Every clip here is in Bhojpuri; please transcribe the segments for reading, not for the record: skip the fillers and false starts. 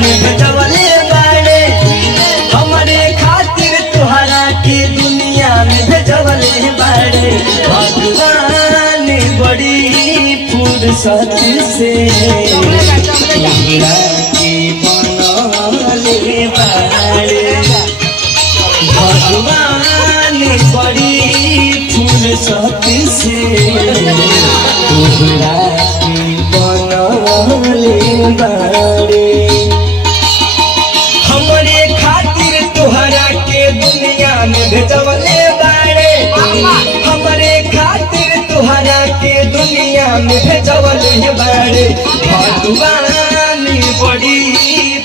में भेजवले बाड़े हमारे खातिर तुहरा के दुनिया में भेजवले बाड़े भगवान बड़ी फुर्सत से तोहरा के बनवले बाड़े भगवान बड़ी फुर्सत से तोहरा के बनवले बाड़े हमरे खातिर तोहरा के दुनिया में भेजवले बाड़े हमरे खातिर तोहरा के दुनिया में भेजवले बाड़े भगवान बड़ी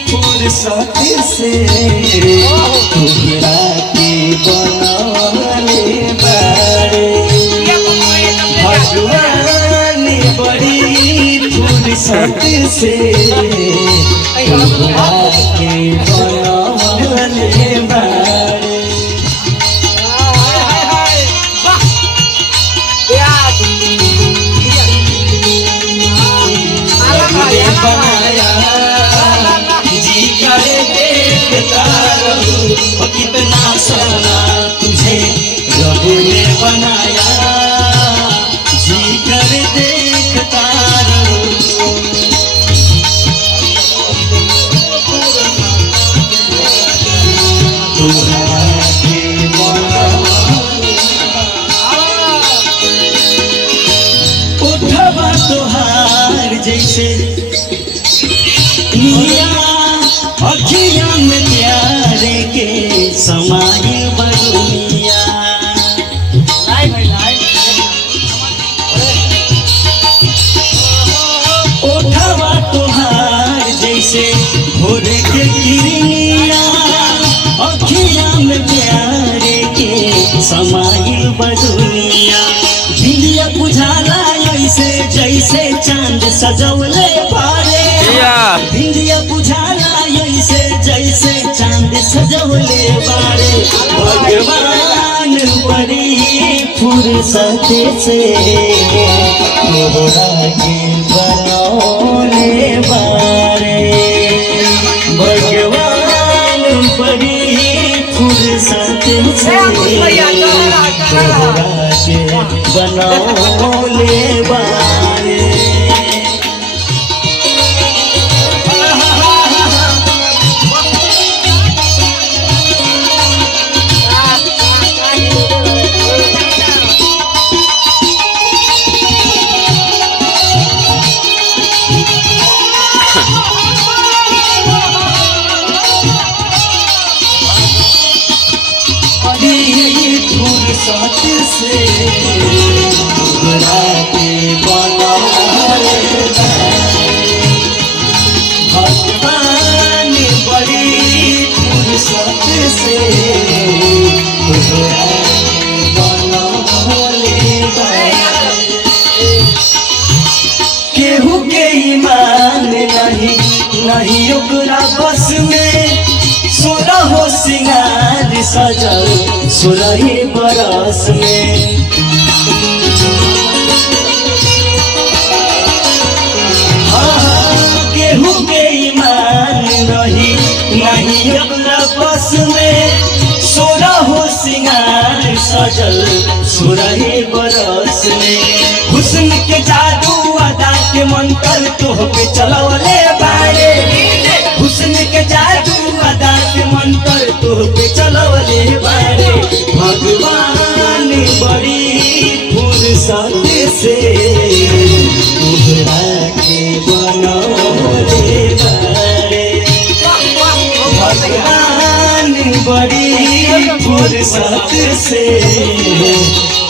फुर्सत से तोहरा के बनवले बाड़े भगवान बड़ी फुर्सत से तोहरा के बनवले बाड़े बनाया जी करे देखता रहूं कितना सोना तुझे रब ने बनाया जी कर देखता रहूं तोहरा के बनवले उठवा तोहार जैसे अखिया में प्यारे के समाये बदुनिया उठवा तोहार जैसे भोर के किरनिया अखिया में प्यारे के समाये बदुनिया बिंदिया बुझाला ऐसे जैसे चांद सजवले बाड़े बिंदिया बुझाला ऐसे जैसे चांद सजवले बाड़े भगवान बड़ी फुर्सत से तोहरा के बनवले बाड़े भगवान बड़ी फुर्सत से तोहरा के बनवले बाड़े फुर्सत से तोहरा के बनवले भगवान बड़ी फुर्सत से तोहरा के बनवले केहू के ईमान नहीं ओकरा बस में सोना हो सिंगार सजल 16 बरस में केहू के ईमान नहीं अपना बस में 16 हो सिंगार सजल 16 बरस में हुस्न के जादू अदा के मंत्र तोह पे चलवले बाड़े हुस्न के जादू अदा के मंत्र तोह पे चलवले बाड़े भगवान बड़ी फुर्सत से तोहरा के बनवले बाड़े भगवान बड़ी फुर्सत से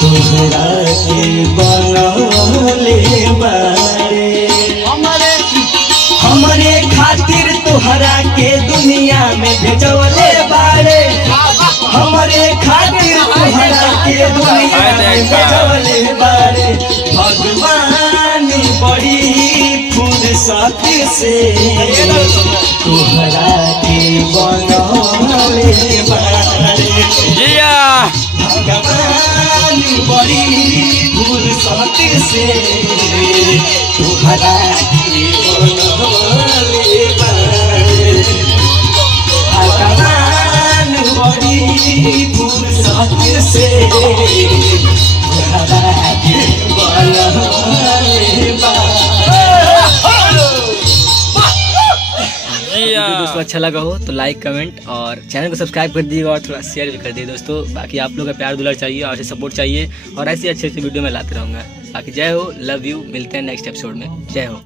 तोहरा के बनवले बाड़े हमरे खातिर तोहरा के दुनिया में भेजवले बाड़े हमरे खातिर तोहरा के दुनिया में भेजवले बाड़े भगवान बड़ी फुर्सत से तोहरा के बनवले बाड़े भगवान बड़ी फुर्सत से तोहरा के बनवले बाड़े फुर्सत से तोहरा के बनवले बाड़े। दोस्तों अच्छा लगा हो तो लाइक कमेंट और चैनल को सब्सक्राइब कर दीजिएगा और थोड़ा शेयर भी कर दीजिए दोस्तों। बाकी आप लोगों का प्यार दुलार चाहिए और ऐसे सपोर्ट चाहिए और ऐसे अच्छे अच्छे वीडियो में लाते रहूँगा। बाकी जय हो, लव यू, मिलते हैं नेक्स्ट एपिसोड में। जय हो।